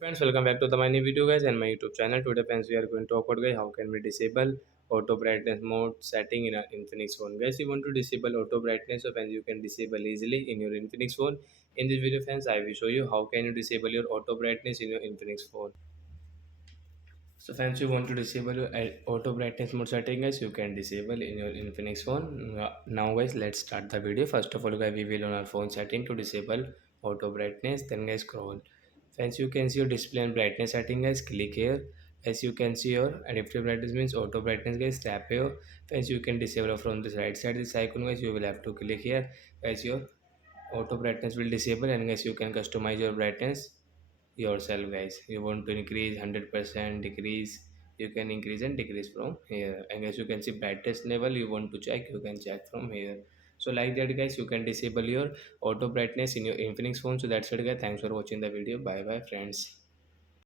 Friends, welcome back to my new video guys and my YouTube channel. Today friends we are going to talk about guys how can we disable auto brightness mode setting in our Infinix phone. Guys, you want to disable auto brightness, so friends you can disable easily in your Infinix phone. In this video friends I will show you how can you disable your auto brightness in your Infinix phone. So friends, you want to disable your auto brightness mode setting guys, you can disable in your Infinix phone. Now guys, let's start the video. First of all guys, we will on our phone setting to disable auto brightness. Then guys, scroll. Friends, you can see your display and brightness setting guys. Click here. As you can see your adaptive brightness means auto brightness guys. Tap here. Friends, you can disable from the right side this icon guys. You will have to click here. As your auto brightness will disable, and guys you can customize your brightness yourself guys. You want to increase 100%, decrease, you can increase and decrease from here. And as you can see brightness level you want to check, you can check from here. So like that guys, you can disable your auto brightness in your Infinix phone. So that's it guys, thanks for watching the video. Bye bye friends.